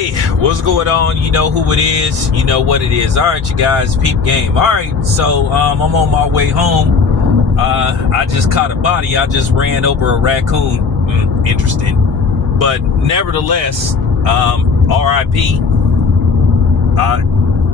Hey, what's going on? You know who it is. You know what it is. All right, you guys, peep game. All right, so I'm on my way home. I just caught a body. I just ran over a raccoon. Interesting. But nevertheless, R.I.P.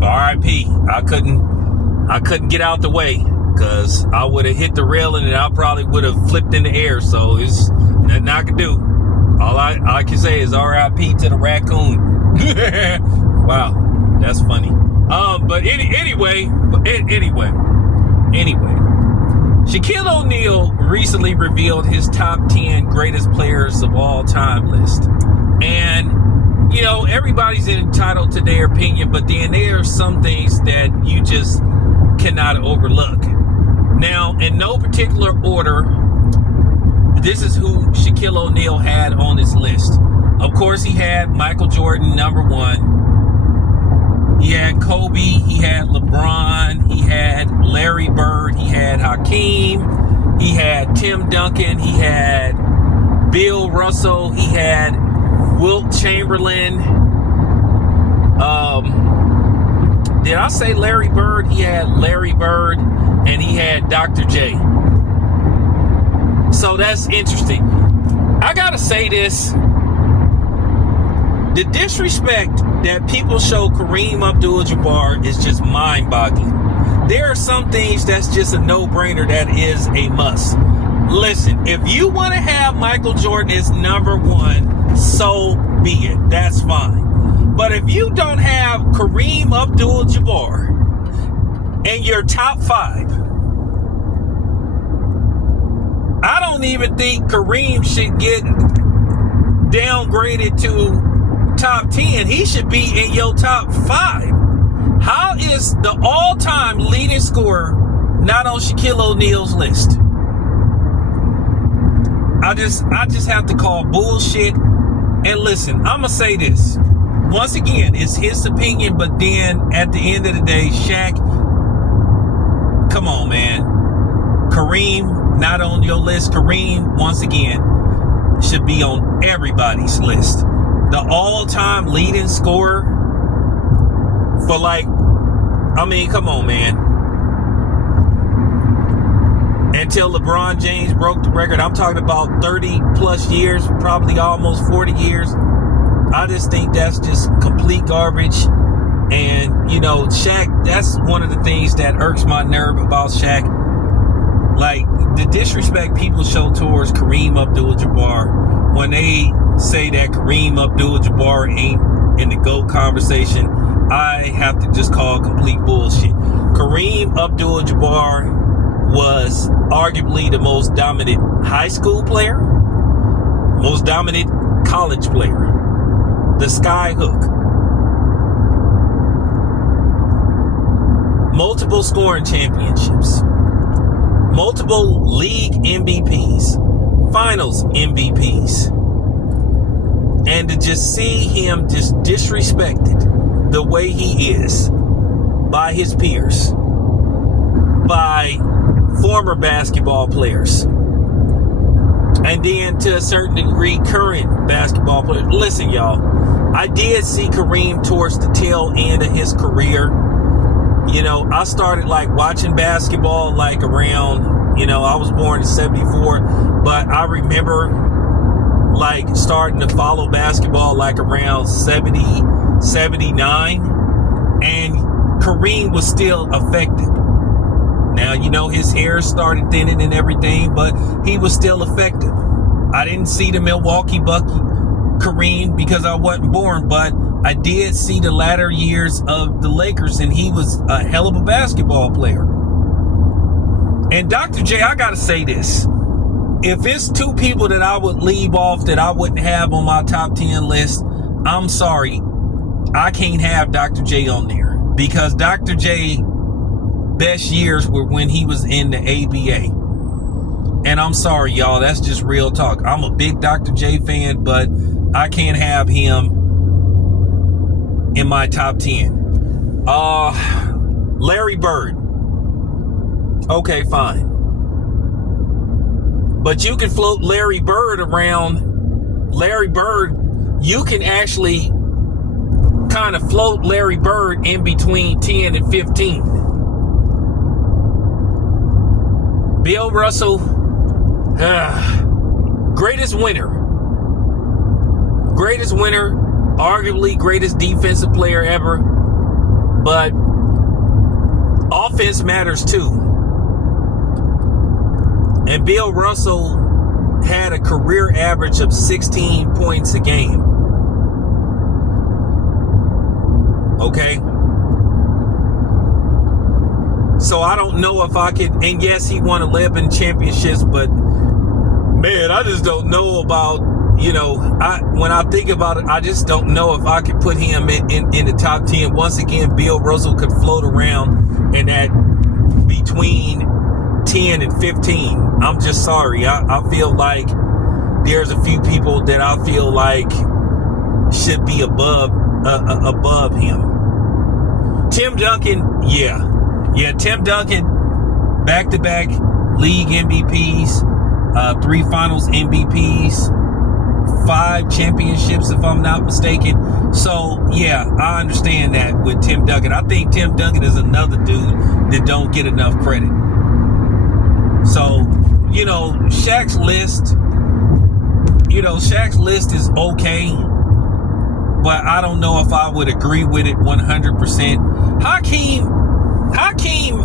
R.I.P. I couldn't get out the way because I would have hit the railing and I probably would have flipped in the air. So it's nothing I can do. All I can say is R.I.P. to the raccoon. Wow, that's funny. But anyway, Shaquille O'Neal recently revealed his top 10 greatest players of all time list. And, you know, everybody's entitled to their opinion, but then there are some things that you just cannot overlook. Now, in no particular order, this is who Shaquille O'Neal had on his list. Of course, he had Michael Jordan, number one. He had Kobe. He had LeBron. He had Larry Bird. He had Hakeem. He had Tim Duncan. He had Bill Russell. He had Wilt Chamberlain. Did I say Larry Bird? He had Larry Bird, and he had Dr. J. So that's interesting. I gotta say this. The disrespect that people show Kareem Abdul-Jabbar is just mind-boggling. There are some things that's just a no-brainer that is a must. Listen, if you want to have Michael Jordan as number one, so be it. That's fine. But if you don't have Kareem Abdul-Jabbar in your top five, I don't even think Kareem should get downgraded to top 10. He should be in your top 5. How is the all-time leading scorer not on Shaquille O'Neal's list? I just have to call bullshit. And listen, I'm going to say this. Once again, it's his opinion, but then at the end of the day, Shaq, come on, man. Kareem, not on your list. Kareem, once again, should be on everybody's list. The all-time leading scorer for come on, man. Until LeBron James broke the record, I'm talking about 30 plus years, probably almost 40 years. I just think that's just complete garbage. And, you know, Shaq, that's one of the things that irks my nerve about Shaq. Like, the disrespect people show towards Kareem Abdul-Jabbar when they say that Kareem Abdul-Jabbar ain't in the GOAT conversation, I have to just call complete bullshit. Kareem Abdul-Jabbar was arguably the most dominant high school player, most dominant college player, the sky hook, multiple scoring championships, multiple league MVPs, finals MVPs. And to just see him just disrespected the way he is by his peers, by former basketball players, and then to a certain degree current basketball players. Listen, y'all, I did see Kareem towards the tail end of his career. You know, I started watching basketball around, I was born in 74, but I remember starting to follow basketball around 70, 79, and Kareem was still effective. Now, his hair started thinning and everything, but he was still effective. I didn't see the Milwaukee Bucky Kareem because I wasn't born, but I did see the latter years of the Lakers, and he was a hell of a basketball player. And Dr. J, I gotta say this. If it's two people that I would leave off that I wouldn't have on my top 10 list, I'm sorry. I can't have Dr. J on there because Dr. J best years were when he was in the ABA. And I'm sorry, y'all. That's just real talk. I'm a big Dr. J fan, but I can't have him in my top 10. Larry Bird. Okay, fine. But you can float Larry Bird around. Larry Bird, you can actually kind of float Larry Bird in between 10 and 15. Bill Russell, greatest winner, arguably greatest defensive player ever, but offense matters too. And Bill Russell had a career average of 16 points a game. Okay. So I don't know if I could, and yes, he won 11 championships, but man, I just don't know about, when I think about it, I just don't know if I could put him in the top 10. Once again, Bill Russell could float around in that between 10 and 15. I'm just sorry. I feel like there's a few people that I feel like should be above him. Tim Duncan, yeah, Tim Duncan, back-to-back league MVPs, 3 finals MVPs, 5 championships, if I'm not mistaken. So, yeah, I understand that with Tim Duncan. I think Tim Duncan is another dude that don't get enough credit. So, Shaq's list is okay, but I don't know if I would agree with it 100%. Hakeem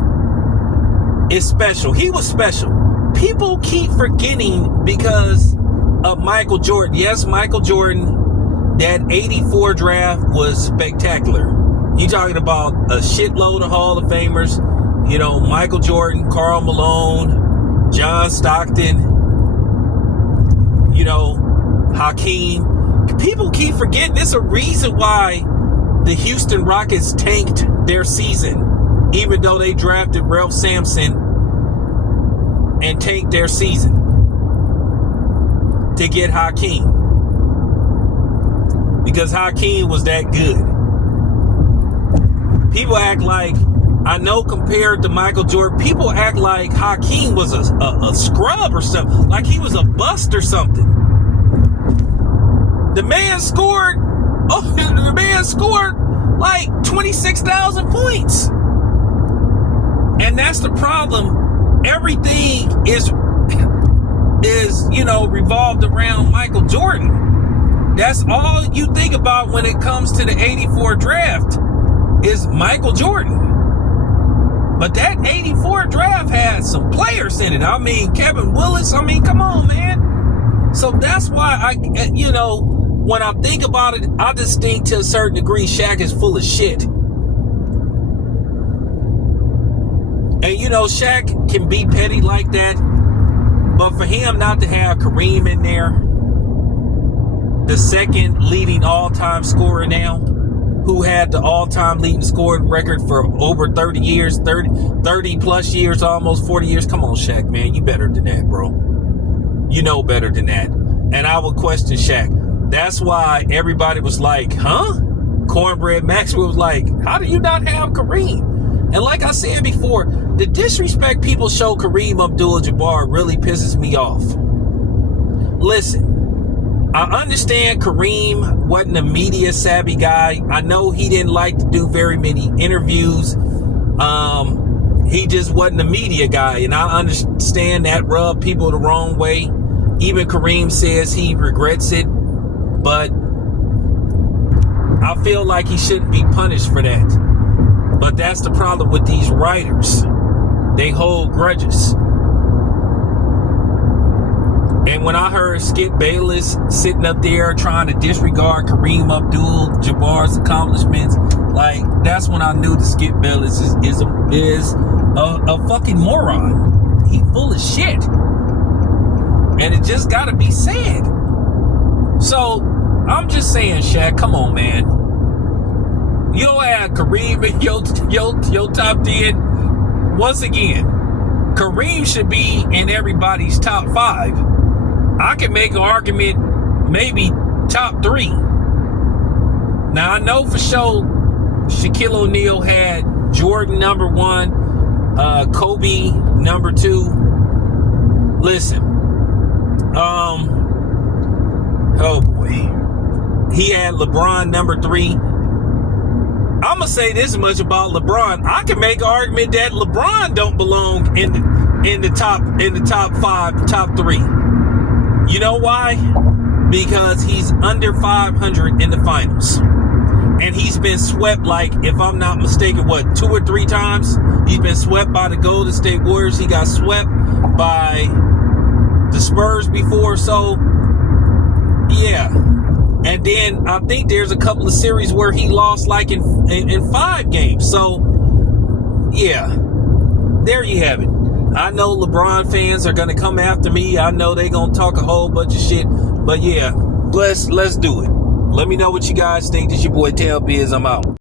is special. He was special. People keep forgetting because of Michael Jordan. Yes, Michael Jordan, that 84 draft was spectacular. You're talking about a shitload of Hall of Famers. Michael Jordan, Karl Malone, John Stockton, Hakeem. People keep forgetting. There's a reason why the Houston Rockets tanked their season, even though they drafted Ralph Sampson and tanked their season to get Hakeem, because Hakeem was that good. People act like, I know compared to Michael Jordan, people act like Hakeem was a scrub or something, like he was a bust or something. The man scored like 26,000 points. And that's the problem. Everything is revolved around Michael Jordan. That's all you think about when it comes to the 84 draft is Michael Jordan. But that 84 draft had some players in it. I mean, Kevin Willis. I mean, come on, man. So that's why when I think about it, I just think to a certain degree Shaq is full of shit. And Shaq can be petty like that, but for him not to have Kareem in there, the second leading all-time scorer now, who had the all-time leading scoring record for over 30 years, 30 plus years, almost 40 years. Come on, Shaq, man, you better than that, bro. You know better than that. And I would question Shaq. That's why everybody was like, huh? Cornbread Maxwell was like, how do you not have Kareem? And like I said before, the disrespect people show Kareem Abdul-Jabbar really pisses me off. Listen, I understand Kareem wasn't a media savvy guy. I know he didn't like to do very many interviews. He just wasn't a media guy, and I understand that rubbed people the wrong way. Even Kareem says he regrets it, but I feel like he shouldn't be punished for that. But that's the problem with these writers. They hold grudges. And when I heard Skip Bayless sitting up there trying to disregard Kareem Abdul-Jabbar's accomplishments, like, that's when I knew that Skip Bayless is a fucking moron. He full of shit. And it just gotta be said. So, I'm just saying, Shaq, come on, man. You don't have Kareem in your top 10. Once again, Kareem should be in everybody's top 5. I can make an argument, maybe top 3. Now, I know for sure Shaquille O'Neal had Jordan number 1, Kobe number 2. Listen, oh boy. He had LeBron number 3. I'm gonna say this much about LeBron. I can make an argument that LeBron don't belong in the top 5, top 3. You know why? Because he's under 500 in the finals. And he's been swept, like, if I'm not mistaken, 2 or 3 times? He's been swept by the Golden State Warriors. He got swept by the Spurs before. So, yeah. And then I think there's a couple of series where he lost, like, in 5 games. So, yeah. There you have it. I know LeBron fans are going to come after me. I know they're going to talk a whole bunch of shit. But, yeah, let's do it. Let me know what you guys think. This your boy Tail Biz. I'm out.